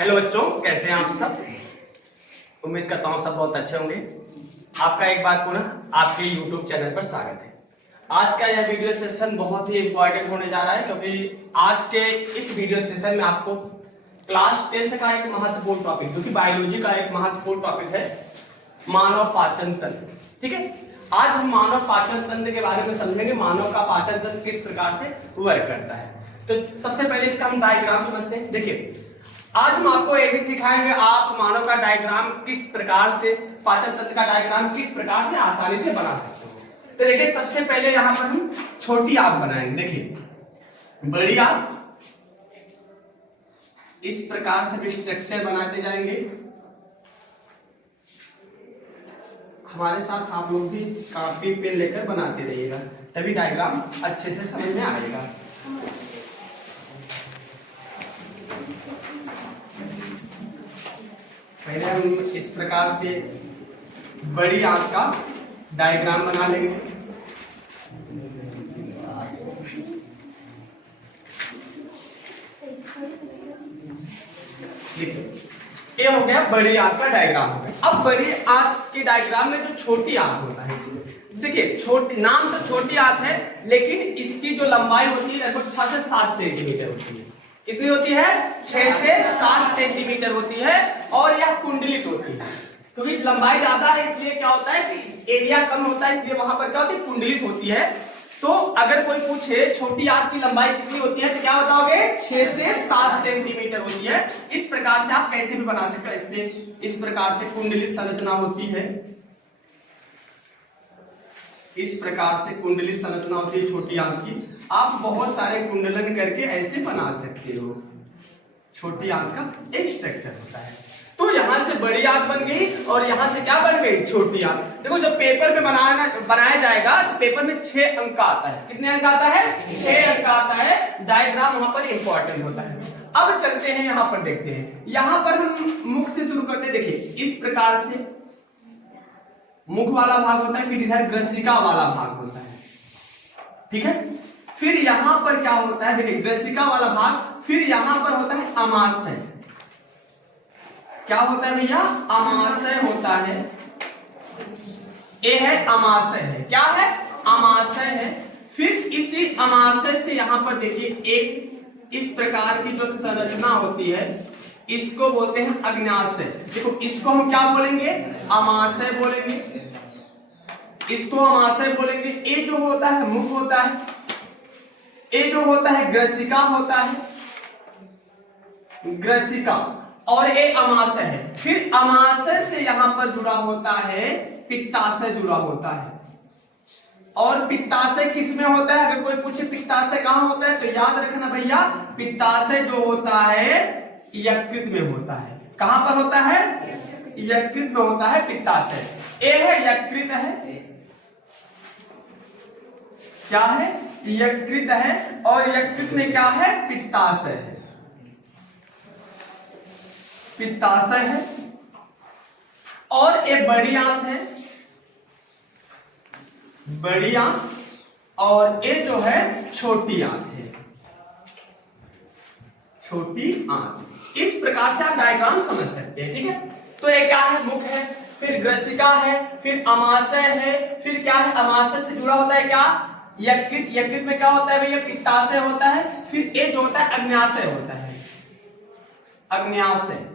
Hello बच्चों, कैसे हैं आप सब। उम्मीद करता हूँ सब बहुत अच्छे होंगे। आपका एक बार पुनः आपके YouTube चैनल पर स्वागत है। आज का यह वीडियो सेशन बहुत ही इंपॉर्टेंट होने जा रहा है, क्योंकि आज के इस वीडियो सेशन में आपको क्लास 10th का एक महत्वपूर्ण टॉपिक, जो कि बायोलॉजी का एक महत्वपूर्ण टॉपिक है, मानव पाचन तंत्र। ठीक है, आज हम मानव पाचन तंत्र के बारे में समझेंगे। मानव का पाचन तंत्र किस प्रकार से वर्क करता है। तो सबसे पहले इसका हम डायग्राम समझते हैं। देखिए, आज हम आपको ये भी सिखाएंगे आप मानव का डायग्राम किस प्रकार से, पाचन तंत्र का डायग्राम किस प्रकार से आसानी से बना सकते हो। तो देखिए, सबसे पहले यहाँ पर हम छोटी आंत बनाएंगे। देखिए, बड़ी आंत इस प्रकार से भी स्ट्रक्चर बनाते जाएंगे। हमारे साथ आप लोग भी कॉपी पेन लेकर बनाते रहिएगा, तभी डायग्राम अच्छे से समझ में आएगा। पहले हम इस प्रकार से बड़ी आंत का डायग्राम बना लेंगे। ये हो गया बड़ी आंत का डायग्राम हो गया। अब बड़ी आंत के डायग्राम में जो छोटी आंत होता है, देखिए छोटी, नाम तो छोटी आंत है, लेकिन इसकी जो लंबाई होती है लगभग 6 से 7 सेंटीमीटर होती है। कितनी होती है? 6 से 7 सेंटीमीटर होती है, और यह कुंडलित होती है। क्योंकि लंबाई ज्यादा है, इसलिए क्या होता है कि एरिया कम होता है, इसलिए वहां पर क्या होती है? कुंडलित होती है। तो अगर कोई पूछे छोटी आंत की लंबाई कितनी होती है, तो क्या बताओगे? 6 से 7 सेंटीमीटर होती है। इस प्रकार से आप कैसे भी बना सकते हैं। इससे इस प्रकार से कुंडलित संरचना होती है। इस प्रकार से कुंडलित संरचना होती है छोटी आंत की। आप बहुत सारे कुंडलन करके ऐसे बना सकते हो। छोटी आंत का एक स्ट्रक्चर होता है। तो यहां से बड़ी आंत बन गई, और यहां से क्या बन गई? छोटी आंत। देखो, जब पेपर पे बनाया जाएगा तो पेपर में 6 अंक आता है। कितने अंक आता है? 6 अंक आता है। डायग्राम वहां पर इंपॉर्टेंट होता है। अब चलते हैं, यहां पर देखते हैं। यहां पर हम मुख से शुरू करते हैं। देखिए, इस प्रकार से मुख वाला भाग होता है, फिर इधर ग्रसिका वाला भाग होता है। ठीक है, फिर यहां पर क्या होता है? देखिए, ग्रसिका वाला भाग, फिर यहां पर होता है अमाशय। क्या होता है भैया? अमाशय होता है। ये है अमाशय है। क्या है? अमाशय है। फिर इसी अमाशय से यहां पर देखिए एक इस प्रकार की जो संरचना होती है, इसको बोलते हैं अग्न्याशय। देखो, इसको हम क्या बोलेंगे? अमाशय बोलेंगे। इसको अमाशय बोलेंगे। ये जो होता है मुख होता है, ये जो होता है ग्रसिका होता है, ग्रसिका, और ये अमाशय है। फिर अमाशय से यहां पर जुड़ा होता है पित्ताशय, जुड़ा होता है। और पित्ताशय किस में होता है? अगर कोई पूछे पित्ताशय कहां होता है, तो याद रखना भैया, पित्ताशय जो होता है यकृत में होता है। कहां पर होता है? यकृत में होता है पित्ताशय। ये है यकृत है। क्या है? यकृत है। और यकृत में क्या है? पित्ताशय है। पित्ताशय है। और ये बड़ी आंत है, बड़ी आंत, और ये जो है छोटी आंत है, छोटी आंत। इस प्रकार से आप डायग्राम समझ सकते हैं। ठीक है, तो ये क्या है? मुख है, फिर ग्रसिका है, फिर अमाशय है, फिर क्या है? अमाशय से जुड़ा होता है क्या? यकृत। यकृत में क्या होता है भैया? पित्ताशय होता है। फिर ये जो होता है अग्न्याशय होता है, अग्न्याशय।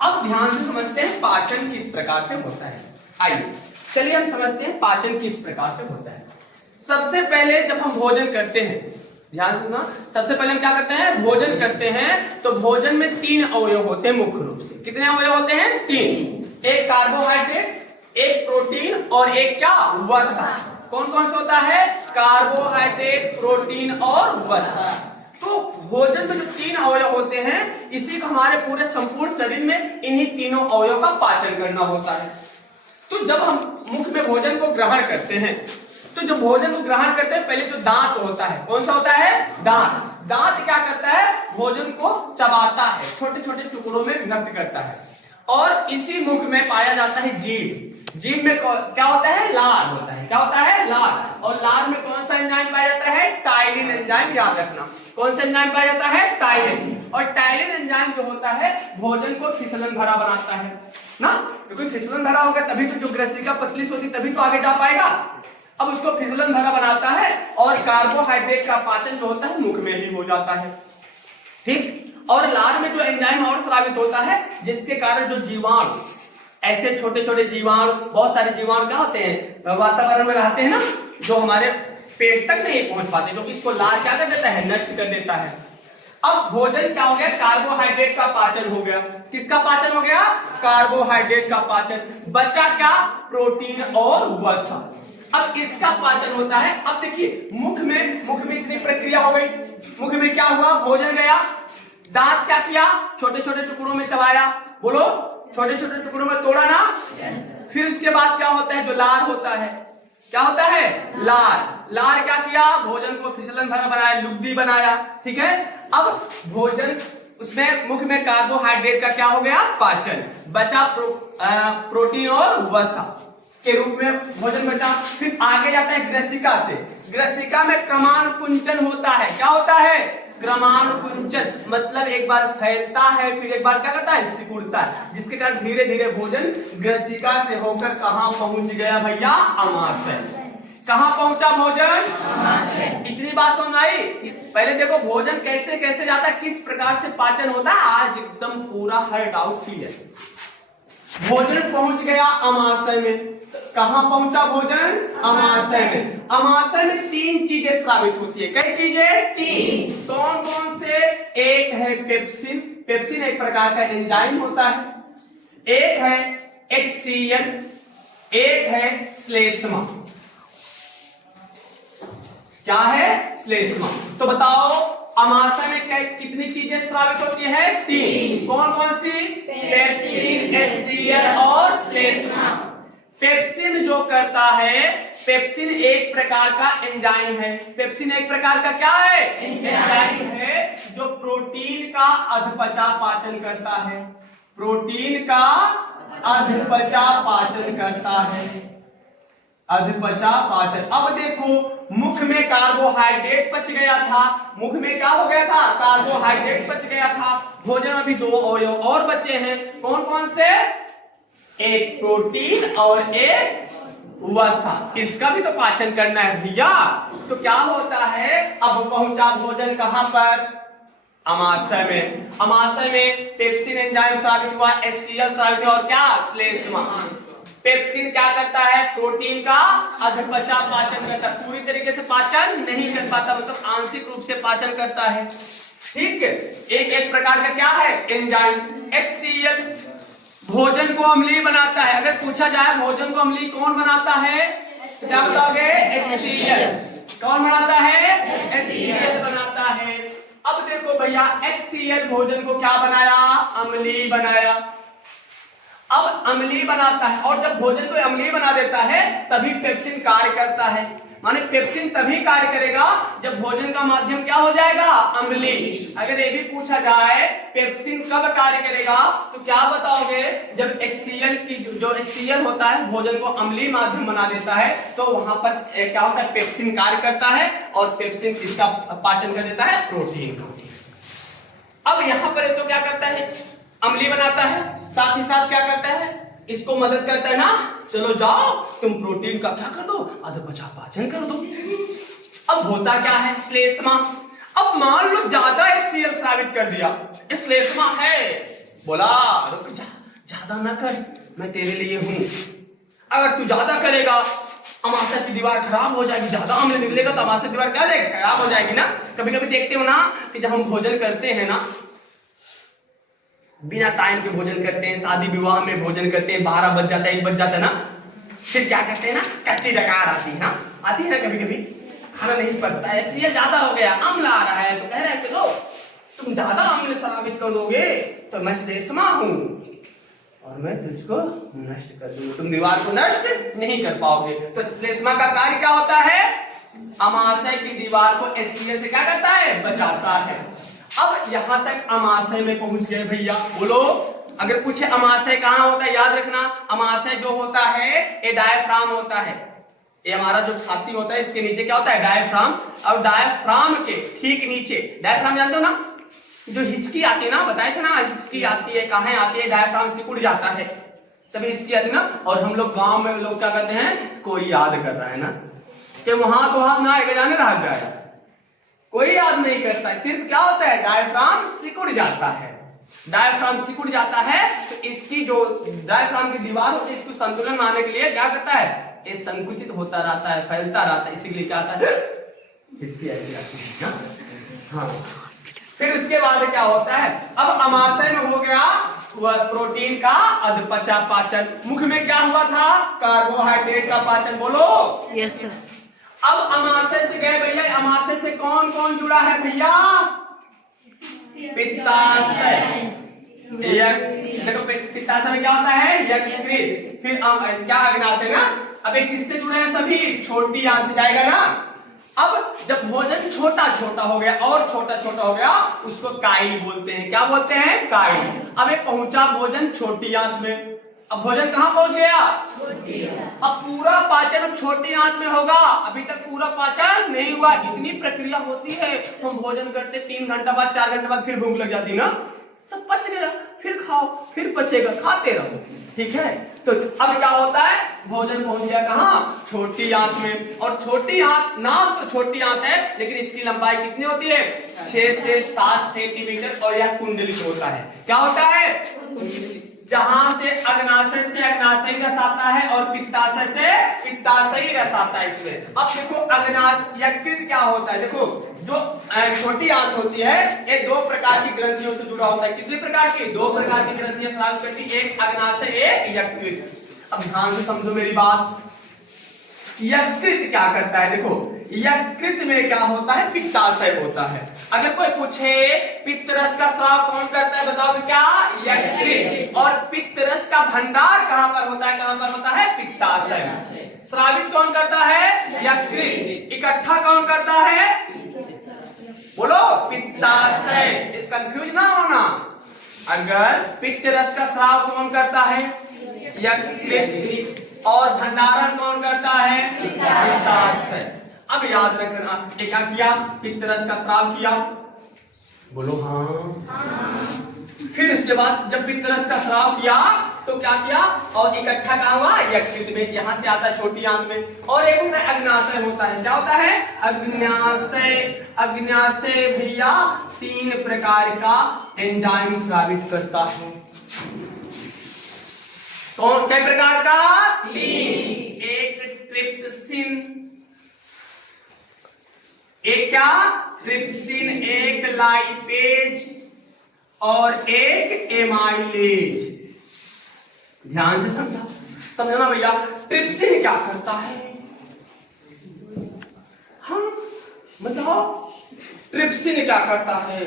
अब ध्यान से समझते हैं पाचन किस प्रकार से होता है। आइए चलिए हम समझते हैं पाचन किस प्रकार से होता है। सबसे पहले जब हम भोजन करते हैं, ध्यान से सुना, सबसे पहले हम क्या करते हैं? भोजन करते हैं। तो भोजन में 3 अवयव होते हैं मुख्य रूप से। कितने अवयव होते हैं? 3। एक कार्बोहाइड्रेट, एक प्रोटीन, और एक क्या? वसा। कौन कौन सा होता है? कार्बोहाइड्रेट, प्रोटीन और वसा। तो भोजन में जो 3 अवयव होते हैं, इसी को हमारे पूरे संपूर्ण शरीर में इन्हीं तीनों अवयव का पाचन करना होता है। तो जब हम मुख में भोजन को ग्रहण करते हैं, तो जो भोजन को ग्रहण करते हैं, पहले जो दांत होता है, कौन सा होता है? दांत। दांत क्या करता है? भोजन को चबाता है, छोटे छोटे टुकड़ों में विभक्त करता है। और इसी मुख में पाया जाता है जीभ। जीभ में क्या होता है, लार होता है। क्या होता है, लार। और लार में कौन सा एंजाइम पाया जाता है, टाइलिन एंजाइम। याद रखना कौन सा एंजाइम पाया जाता है, टाइलिन। और टाइलिन एंजाइम जो होता है भोजन को फिसलन भरा बनाता है ना, क्योंकि फिसलन भरा होगा तभी तो जो ग्रसिका पतली होती तभी तो आगे जा पाएगा। अब उसको फिसलन भरा बनाता है और कार्बोहाइड्रेट का पाचन जो होता है मुख में ही हो जाता है। ठीक। और लार में जो एंजाइम और स्रावित होता है जिसके कारण जो जीवाणु, ऐसे छोटे छोटे जीवाणु, बहुत सारे जीवाणु क्या होते हैं वातावरण में रहते हैं ना, जो हमारे पेट तक नहीं पहुंच पाते, क्योंकि इसको लार क्या कर देता है, नष्ट कर देता है। अब भोजन क्या हो गया, कार्बोहाइड्रेट का पाचन हो गया। किसका पाचन हो गया, कार्बोहाइड्रेट का पाचन। बचा क्या, प्रोटीन और वसा। अब इसका पाचन होता है। अब देखिए मुख में इतनी प्रक्रिया हो गई। मुख में क्या हुआ, भोजन गया, दांत क्या किया, छोटे छोटे टुकड़ों में चबाया। बोलो, छोटे छोटे टुकड़ों में तोड़ा ना। फिर उसके बाद क्या होता है, जो लार होता है, क्या होता है, लार क्या किया, भोजन को फिसलन भरा बनाया, लुगदी बनाया। ठीक है। अब भोजन उसमें मुख में कार्बोहाइड्रेट का क्या हो गया, पाचन। बचा प्रोटीन और वसा के रूप में भोजन बचा। फिर आगे जाता है ग्रसिका से। ग्रसिका में क्रमानुकुंचन होता है। क्या होता है, क्रमानुकुंचन। मतलब एक बार फैलता है फिर एक बार क्या करता है, सिकुड़ता है, जिसके कारण धीरे धीरे भोजन ग्रसिका से होकर कहां पहुंच गया भैया, अमाशय। कहां पहुंचा भोजन, अमाशय। इतनी बात समझ आई। पहले देखो भोजन कैसे कैसे जाता है, किस प्रकार से पाचन होता है, आज एकदम पूरा हर डाउट क्लियर है। भोजन पहुंच गया अमाशय में। कहां पहुंचा भोजन, अमाशय में। अमाशय में तीन चीजें स्रावित होती है। कई चीजें, तीन। कौन कौन से, एक है पेप्सिन। पेप्सिन एक प्रकार का एंजाइम होता है। एक है HCl, एक है श्लेष्मा। क्या है, श्लेष्मा। तो बताओ अमाशय में कितनी चीजें स्रावित होती है, तीन। कौन कौन सी, पेप्सिन, HCl और श्लेष्मा। पेप्सिन जो करता है, पेप्सिन एक प्रकार का एंजाइम है। पेप्सिन एक प्रकार का क्या है, एंजाइम है, जो प्रोटीन का अधपचा पाचन करता है। प्रोटीन का अधपचा पाचन करता है, अधपचा पाचन। अब देखो मुख में कार्बोहाइड्रेट पच गया था। मुख में क्या हो गया था, कार्बोहाइड्रेट पच गया था। भोजन में भी दो अवयव और बचे हैं। कौन कौन से, एक प्रोटीन और एक वसा। इसका भी तो पाचन करना है भैया। तो क्या होता है, अब पहुंचा भोजन कहां पर, अमाशय में। अमाशय में पेप्सिन एंजाइम स्रावित हुआ, HCl स्रावित हुआ और क्या, श्लेष्मा। पेप्सिन क्या करता है, प्रोटीन का अधपचा पाचन करता है। पूरी तरीके से पाचन नहीं कर पाता, मतलब आंशिक रूप से पाचन करता है। ठीक है। एक प्रकार का क्या है, एंजाइम। HCl भोजन को अम्लीय बनाता है। अगर पूछा जाए भोजन को अम्लीय कौन बनाता है, क्या बताओगे, HCl। कौन बनाता है, HCl बनाता है। अब देखो भैया HCl भोजन को क्या बनाया, अम्लीय बनाया। अब अम्लीय बनाता है, और जब भोजन को अम्लीय बना देता है तभी पेप्सिन कार्य करता है। माने पेप्सिन तभी कार्य करेगा जब भोजन का माध्यम क्या हो जाएगा, अम्लीय। अगर ये भी पूछा जाए पेप्सिन कब कार्य करेगा, तो क्या बताओगे, जब HCl की जो HCl होता है भोजन को अम्लीय माध्यम बना देता है, तो वहां पर क्या होता है, पेप्सिन कार्य करता है और पेप्सिन इसका पाचन कर देता है, प्रोटीन। अब यहाँ पर तो क्या करता है, अम्लीय बनाता है, साथ ही साथ क्या करता है, इसको मदद करता है ना, चलो जाओ तुम प्रोटीन का क्या कर दो, अधपचा पाचन कर दो। अब होता क्या है, श्लेष्मा। अब मान लो ज्यादा HCl स्रावित कर दिया, श्लेष्मा है, बोला रुक जा, ज्यादा ना कर, मैं तेरे लिए हूं। अगर तू ज्यादा करेगा अमाशय की दीवार खराब हो जाएगी, ज्यादा अम्ल निकलेगा तो अमाशय की दीवार क्या जाएगी, खराब हो जाएगी ना। कभी कभी देखते हो ना कि जब हम भोजन करते हैं ना, बिना टाइम के भोजन करते हैं, शादी विवाह में भोजन करते हैं, 12 बज जाता है, 1 बज जाता है ना, फिर क्या करते हैं ना, कच्ची डकार आती है ना, आती है ना, कभी कभी खाना नहीं पचता है, HCl ज्यादा हो गया, अम्ल आ रहा है, तो कह रहे हैं चलो तुम ज्यादा अम्ल स्रावित कर दोगे तो मैं श्लेष्मा हूं और मैं तुझको नष्ट कर दूंगा, तुम दीवार को नष्ट नहीं कर पाओगे। तो श्लेष्मा का कार्य क्या होता है, अमाशय की दीवार को HCl से क्या करता है, बचाता है। अब यहां तक अमाशय में पहुंच गए भैया, बोलो अगर पूछे अमाशय कहाँ होता है, याद रखना अमाशय जो होता है ये डायफ्राम होता है। ये हमारा जो छाती होता है इसके नीचे क्या होता है, डायफ्राम। और डायफ्राम के ठीक नीचे, डायफ्राम जानते हो ना, जो हिचकी आती है ना, बताए थे ना हिचकी आती है, कहाँ आती है, डायफ्राम सिकुड़ जाता है तभी हिचकी आती है ना। और हम लोग गांव में लोग क्या कहते हैं, कोई याद कर रहा है ना, कि वहां तो हाथ ना आएगा जाने रह जाए, कोई याद नहीं करता है। सिर्फ क्या होता है, डायफ्राम सिकुड़ जाता है। डायफ्राम सिकुड़ जाता है तो इसकी जो डायफ्राम की दीवार होती है इसको संतुलन में आने के लिए क्या करता है, ये संकुचित होता रहता है, फैलता रहता है, इसीलिए क्या आता है, हिचकी ऐसी आती है। हाँ, फिर उसके बाद क्या होता है, अब अमाशय में हो गया हुआ प्रोटीन का अधपचा पाचन, मुख में क्या हुआ था, कार्बोहाइड्रेट का पाचन, बोलो यस सर। अब अमाशय से गए भैया, अमाशय से कौन कौन जुड़ा है भैया, पित्ताशय। देखो पित्ताशय में क्या होता है, यकृत। फिर क्या अग्नाशय ना, अब ये किससे जुड़े हैं सभी, छोटी आंत से जाएगा ना। अब जब भोजन छोटा छोटा हो गया और छोटा छोटा हो गया उसको काइल बोलते हैं, क्या बोलते हैं, काइल। अब ये पहुंचा भोजन छोटी आंत में, अब भोजन कहाँ पहुंच गया, छोटी आंत। अब पूरा पाचन अब छोटी आंत में होगा, अभी तक पूरा पाचन नहीं हुआ। इतनी प्रक्रिया होती है, हम भोजन करते 3 घंटा बाद 4 घंटे बाद फिर भूख लग जाती ना, सब पच गया, फिर खाओ, फिर पचेगा, खाते रहो, ठीक है। तो अब क्या होता है, भोजन पहुंच गया कहाँ, छोटी आंत में। और छोटी आंत, नाम तो छोटी आंत है लेकिन इसकी लंबाई कितनी होती है, 6 से 7 सेंटीमीटर। और यह कुंडलित होता है, क्या होता है, जहां से अग्नाशय अग्नाशयी रस आता है और पित्ताशय से पित्ताशयी रस आता है इसमें। अब देखो अग्नाशय यकृत क्या होता है, देखो जो छोटी आंत होती है ये 2 प्रकार की ग्रंथियों से जुड़ा होता है। कितने प्रकार की, 2 प्रकार की ग्रंथियां स्राव करती है, एक अग्नाशय एक यकृत। अब ध्यान से समझो मेरी बात, यकृत क्या करता है, देखो यकृत में क्या होता है, पित्ताशय होता है। अगर कोई पूछे पित्त रस का स्राव कौन करता है, बताओ क्या, यकृत। और पित्त रस का भंडार कहां पर होता है, कहां पर होता है, पित्ताशय। स्रावित कौन करता है, यकृत। इकट्ठा कौन करता है, बोलो पित्ताशय। इस कंफ्यूज ना होना, अगर पित्त रस का स्राव कौन करता है, यकृत। और भंडारण कौन करता है, पित्ताशय। अब याद रखना, क्या किया, पित्त रस का स्राव किया, बोलो हाँ। फिर उसके बाद जब पित्त रस का स्राव किया तो क्या किया, और इकट्ठा कहाँ हुआ, यकृत में, यहां से आता है छोटी आंत में। और एक होता है अग्नाशय होता है, क्या होता है, अग्नाशय। अग्नाशय भैया 3 प्रकार का एंजाइम स्रावित करता है। कौन, कई प्रकार का, 3। एक ट्रिप्सिन, एक क्या, ट्रिप्सिन, एक लाइपेज और एक एमाइलेज। ध्यान से समझना भैया, ट्रिप्सिन क्या करता है, हम बताओ, ट्रिप्सिन क्या करता है।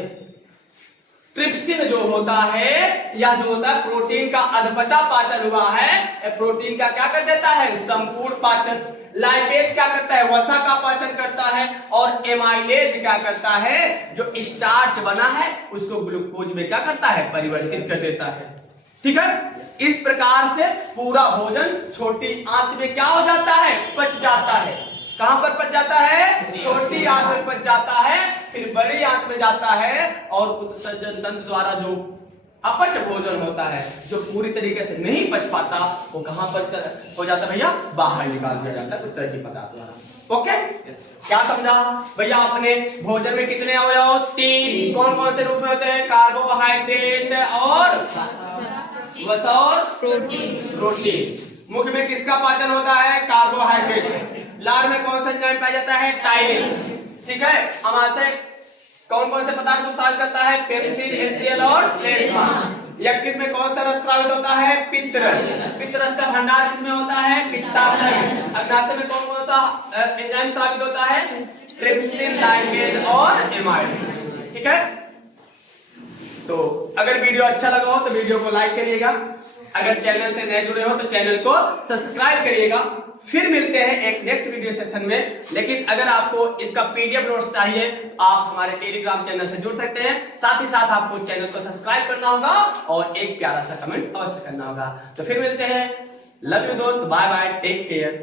ट्रिप्सिन जो होता है, या जो होता है प्रोटीन का अधपचा पाचन हुआ है, प्रोटीन का क्या कर देता है, संपूर्ण पाचन। लाइपेज क्या करता है, वसा का पाचन करता है। और एमाइलेज क्या करता है, जो स्टार्च बना है उसको ग्लूकोज में क्या करता है, परिवर्तित कर देता है, ठीक है। इस प्रकार से पूरा भोजन छोटी आंत में क्या हो जाता है, पच जाता है। कहां पर पच जाता है, छोटी आंत में पच जाता है, फिर बड़ी आंत में जाता है। और उत्सर्जन तंत्र द्वारा जो अपच भोजन होता है, जो पूरी तरीके से नहीं पच पाता, वो कहां पर हो जाता है भैया, बाहर निकाल दिया जाता है उत्सर्जित पदार्थ द्वारा। ओके, क्या समझा भैया आपने। भोजन में कितने अवयव, 3। कौन कौन से रूप में होते हैं, कार्बोहाइड्रेट और वसा और प्रोटीन। मुख में किसका पाचन होता है, कार्बोहाइड्रेट। लार में कौन सा एंजाइम पाया जाता है, टाइलिन, ठीक है। अमाशय कौन कौन से पदार्थ को स्रावित करता है, पेप्सिन, HCl और श्लेष्मा। यकृत में कौन सा रस स्रावित होता है, पित्त रस। पित्त रस का भंडार किसमें होता है, पित्ताशय। अग्नाशय में कौन कौन सा एंजाइम स्रावित होता है, ट्रिप्सिन, लाइपेज और एमाइलेज, ठीक है। तो अगर वीडियो अच्छा लगा हो तो वीडियो को लाइक करिएगा, अगर चैनल से नए जुड़े हो तो चैनल को सब्सक्राइब करिएगा। फिर मिलते हैं एक नेक्स्ट वीडियो सेशन में। लेकिन अगर आपको इसका पीडीएफ नोट्स चाहिए तो आप हमारे टेलीग्राम चैनल से जुड़ सकते हैं। साथ ही साथ आपको चैनल को सब्सक्राइब करना होगा और एक प्यारा सा कमेंट अवश्य करना होगा। तो फिर मिलते हैं। लव यू दोस्त, बाय बाय, टेक केयर।